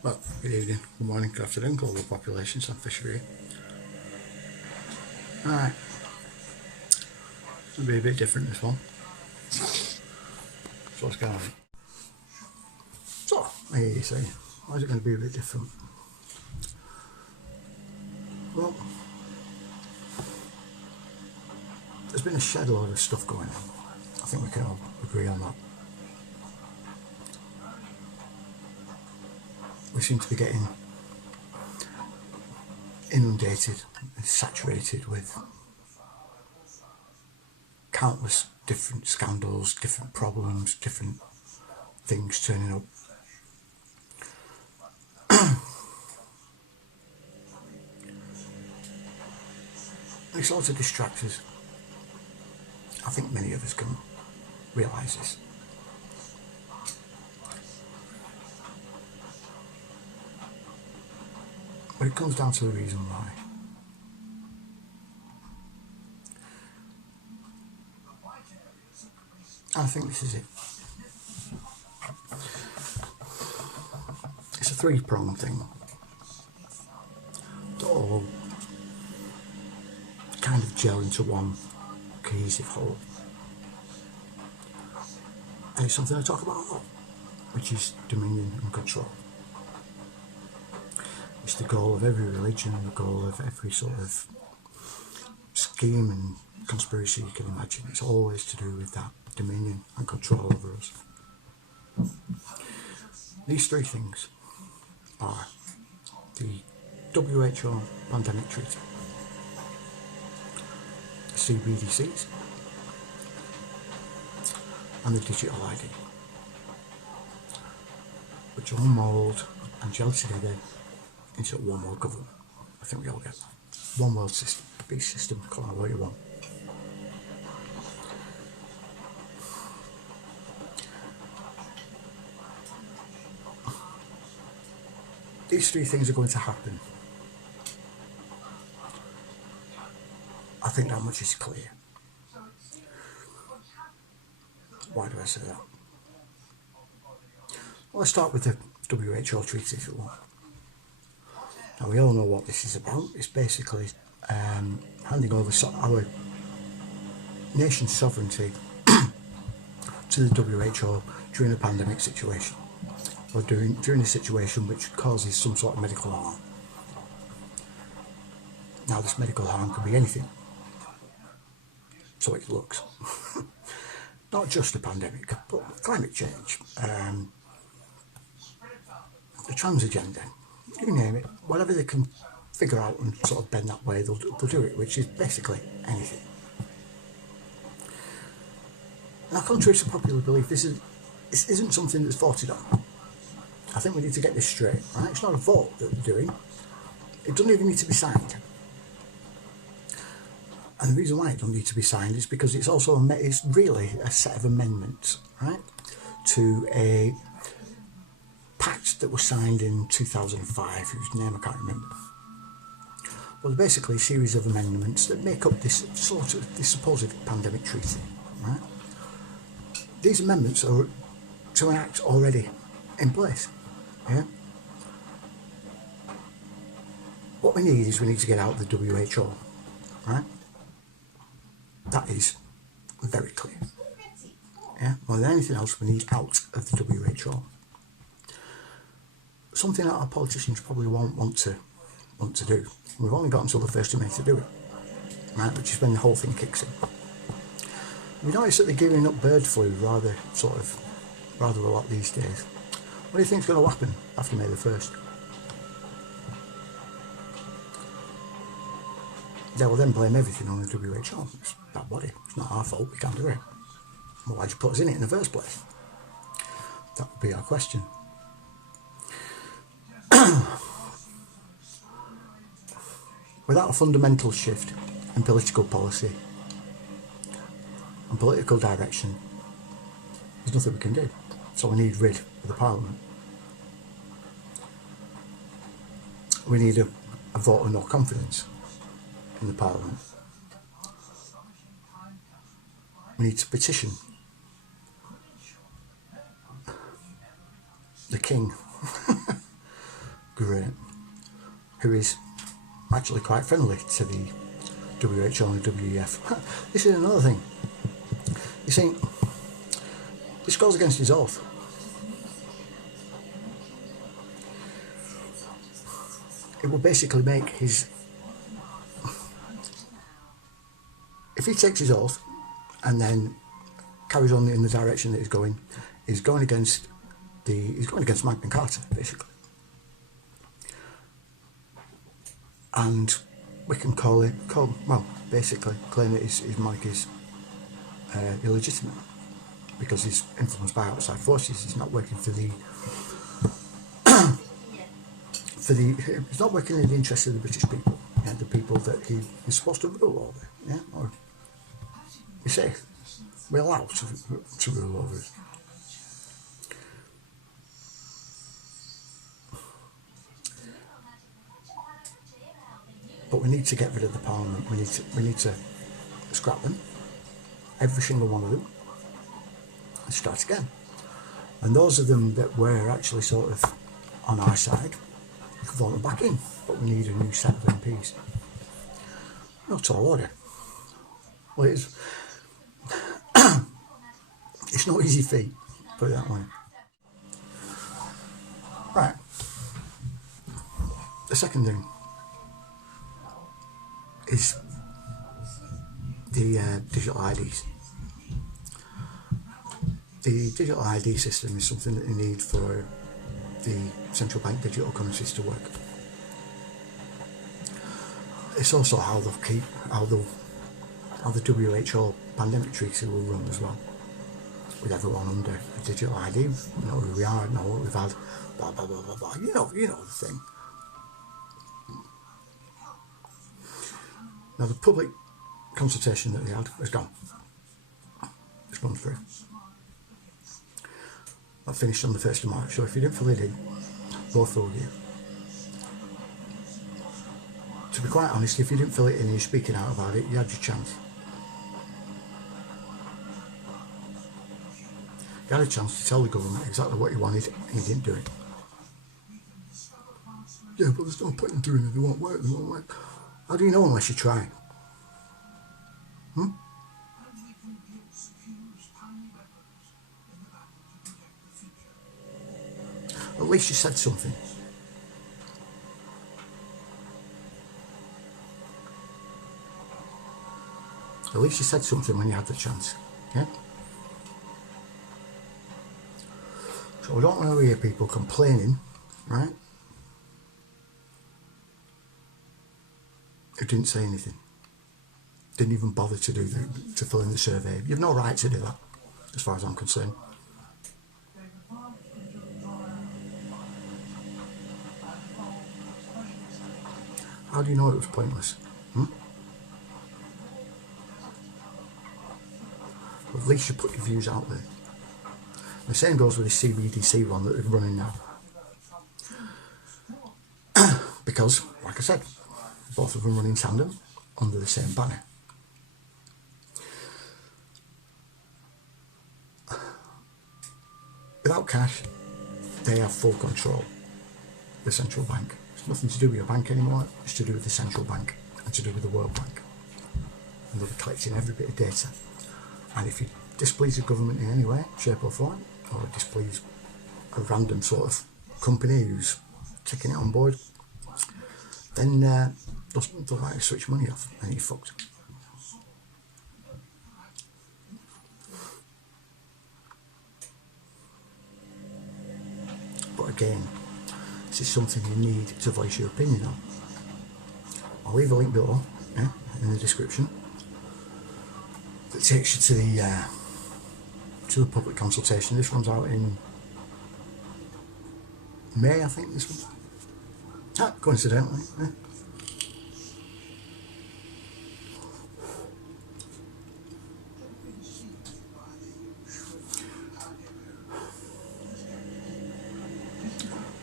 Well, good evening, good morning, good afternoon, global populations and fishery. Alright, it'll be a bit different this one. So what's going on? So, here you say, why is it going to be a bit different? Well, there's been a shed load of stuff going on. I think we can all agree on that. We seem to be getting inundated, saturated with countless different scandals, different problems, different things turning up. It sort of distracts us. I think many of us can realise this. But it comes down to the reason why. I think this is it. It's a three-pronged thing. They all kind of gel into one cohesive whole. And it's something I talk about a lot, which is dominion and control. It's the goal of every religion and the goal of every sort of scheme and conspiracy you can imagine. It's always to do with that dominion and control over us. These three things are the WHO pandemic treaty, the CBDCs, and the digital ID, which all mould and gel together into one world government. I think we all get that. One world system, big system, call it what you want. These three things are going to happen. I think that much is clear. Why do I say that? Well, let's start with the WHO treaty if you want. Now, we all know what this is about. It's basically handing over our nation's sovereignty to the WHO during a pandemic situation, or during a situation which causes some sort of medical harm. Now, this medical harm could be anything, so it looks. Not just a pandemic, but climate change, the trans agenda, you name it, whatever they can figure out and sort of bend that way, they'll do it, which is basically anything. Now, contrary to popular belief, this isn't something that's voted on. I think we need to get this straight, right? It's not a vote that we're doing. It doesn't even need to be signed. And the reason why it doesn't need to be signed is because it's also it's really a set of amendments, right, to a pact that was signed in 2005, whose name I can't remember. Well, they're basically a series of amendments that make up this supposed pandemic treaty, right? These amendments are to an act already in place, yeah? What we need to get out of the WHO, right? That is very clear. Yeah? More than anything else, we need out of the WHO. Something that our politicians probably won't want to do. We've only got until the 1st of May to do it, right? Which is when the whole thing kicks in. We notice that they're giving up bird flu rather a lot these days. What do you think is going to happen after May the 1st? They will then blame everything on the WHO. It's that body. It's not our fault. We can't do it. Well, why'd you put us in it in the first place? That would be our question. Without a fundamental shift in political policy and political direction, there's nothing we can do. So we need rid of the Parliament. We need a vote of no confidence in the Parliament. We need to petition the King great, who is actually quite friendly to the WHO and the WEF. This is another thing. You see, this goes against his oath. It will basically make his... If he takes his oath and then carries on in the direction that he's going against Magna Carta, basically. And we can basically claim that his monarchy is illegitimate because he's influenced by outside forces. He's not working he's not working in the interests of the British people, the people that he is supposed to rule over, or we say we're allowed to rule over it. But we need to get rid of the Parliament. We need to scrap them, every single one of them, and start again. And those of them that were actually sort of on our side, we can vote them back in. But we need a new set of MPs. Not tall order. Well, it's no easy feat, put it that way. Right. The second thing is the digital IDs. The digital ID system is something that you need for the central bank digital currencies to work. It's also how the WHO pandemic treaty will run as well, with everyone under a digital ID. You know who we are, know what we've had, blah blah blah blah blah. You know the thing. Now the public consultation that they had has gone. It's gone through. That finished on the 1st of March, so if you didn't fill it in, both of you. To be quite honest, if you didn't fill it in and you're speaking out about it, you had your chance. You had a chance to tell the government exactly what you wanted and you didn't do it. Yeah, but there's no point in doing it, they won't work. How do you know unless you try? At least you said something. At least you said something when you had the chance. Yeah? So I don't want to hear people complaining, right? Who didn't say anything. Didn't even bother to fill in the survey. You've no right to do that, as far as I'm concerned. How do you know it was pointless? At least you put your views out there. The same goes with the CBDC one that they're running now. Because, like I said, both of them run in tandem under the same banner. Without cash, they have full control. The central bank. It's nothing to do with your bank anymore. It's to do with the central bank and to do with the World Bank. And they'll be collecting every bit of data. And if you displease the government in any way, shape or form, or displease a random sort of company who's taking it on board, then they'll like to switch money off and you're fucked. But again, this is something you need to voice your opinion on. I'll leave a link below, in the description, that takes you to the public consultation. This one's out in May, I think. This one, coincidentally.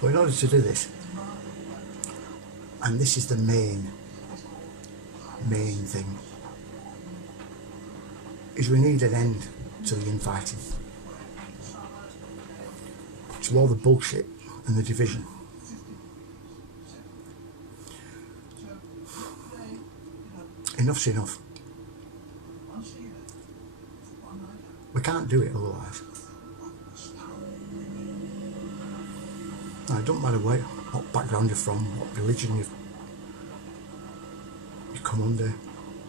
But in order to do this, and this is the main thing, is we need an end to the infighting, to all the bullshit and the division. enough's enough. We can't do it otherwise. Now, it doesn't matter what background you're from, what religion you come under,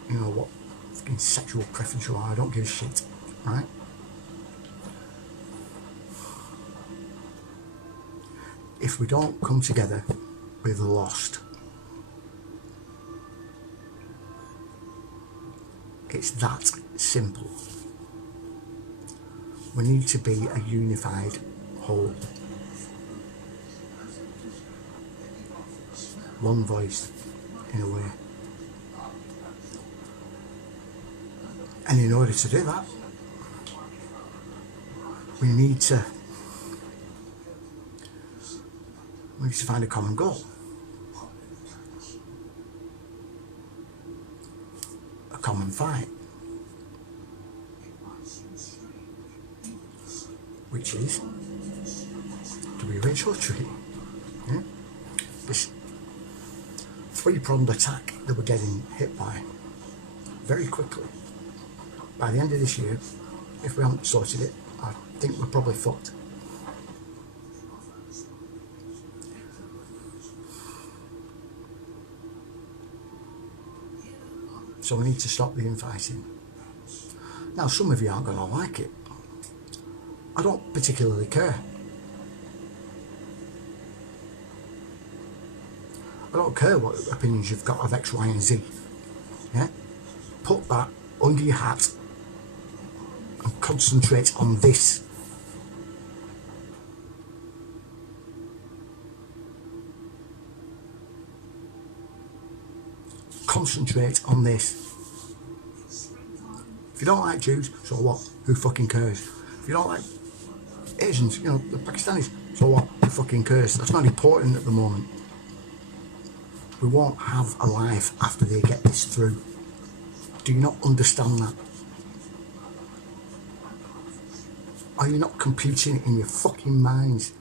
you know, what fucking sexual preference you are, I don't give a shit, right? If we don't come together, we've lost. It's that simple. We need to be a unified whole. One voice, in a way. And in order to do that, we need to find a common goal. A common fight. Which is WHO treaty. Yeah? This three-pronged attack that we're getting hit by very quickly. By the end of this year, if we haven't sorted it, I think we're probably fucked. So we need to stop the infighting. Now, some of you aren't going to like it. I don't particularly care. I don't care what opinions you've got of X, Y and Z. Yeah? Put that under your hat and concentrate on this. Concentrate on this. If you don't like Jews, so what? Who fucking cares? If you don't like Asians, you know, the Pakistanis, so what? Who fucking cares? That's not important at the moment. We won't have a life after they get this through. Do you not understand that? Are you not computing it in your fucking minds?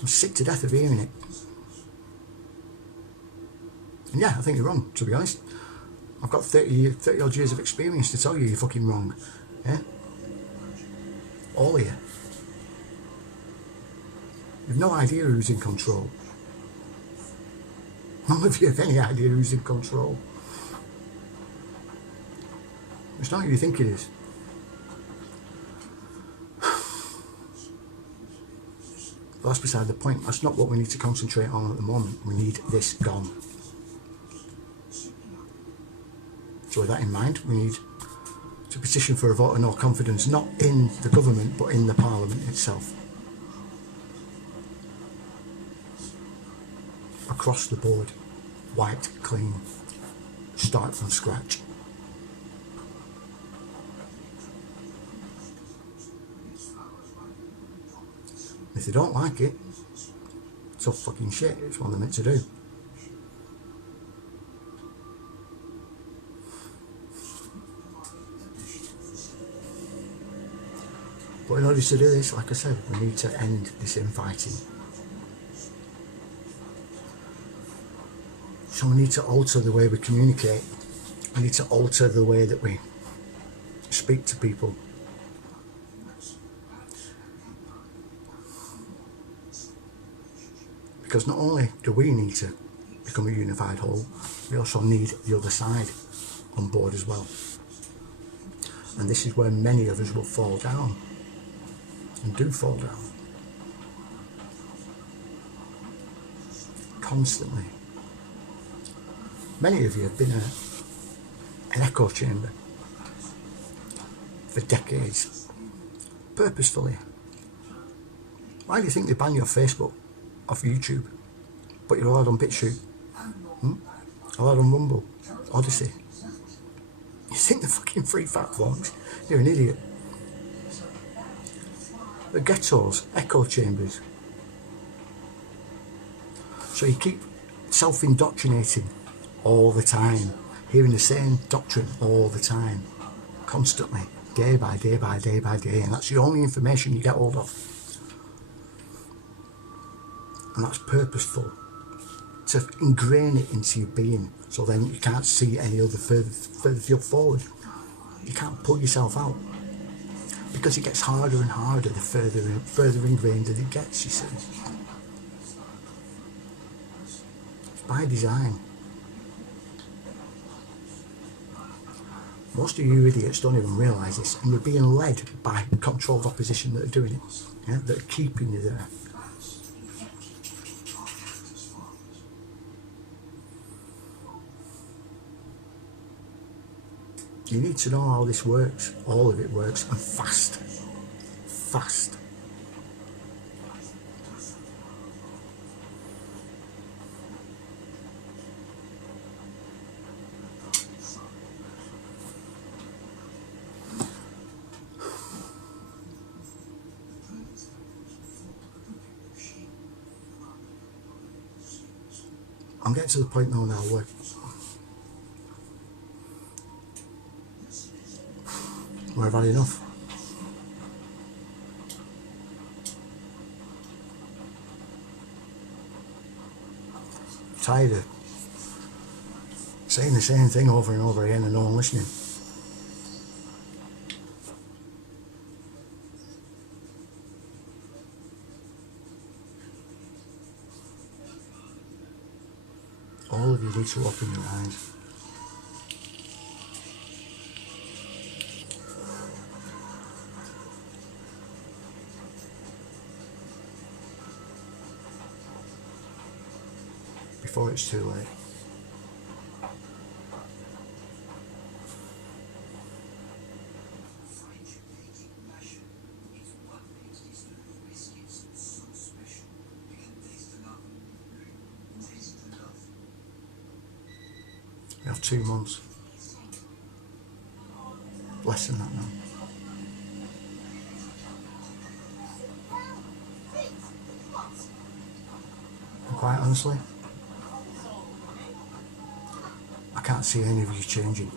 I'm sick to death of hearing it. And yeah, I think you're wrong, to be honest. I've got 30 odd years of experience to tell you you're fucking wrong. Yeah? All of you. You've no idea who's in control. None of you have any idea who's in control. It's not who you think it is. But that's beside the point. That's not what we need to concentrate on at the moment. We need this gone. So with that in mind, we need to petition for a vote of no confidence, not in the government, but in the Parliament itself. Across the board, wiped clean, start from scratch. If they don't like it, it's all fucking shit. It's what they're meant to do. But in order to do this, like I said, we need to end this infighting. So we need to alter the way we communicate. We need to alter the way that we speak to people. Because not only do we need to become a unified whole, we also need the other side on board as well. And this is where many of us will fall down, and do fall down. Constantly. Many of you have been in an echo chamber for decades, purposefully. Why do you think they ban your Facebook off YouTube, but you're allowed on BitChute, allowed on Rumble, Odyssey? You think they're fucking free platforms? You're an idiot. The ghettos, echo chambers. So you keep self-indoctrinating all the time, hearing the same doctrine all the time, constantly, day by day by day by day, and that's the only information you get hold of. And that's purposeful to ingrain it into your being, so then you can't see any other further field forward. You can't pull yourself out, because it gets harder and harder the further ingrained that it gets, you see. It's by design. Most of you idiots don't even realise this, and you're being led by controlled opposition that are doing it, yeah? That are keeping you there. You need to know how this works. All of it works, and fast. Fast. I'm getting to the point now where I've had enough. I'm tired of saying the same thing over and over again and no one listening. All of you need to open your eyes. Before it's too late. You have 2 months. Less than that now. And quite honestly, I can't see any of you changing.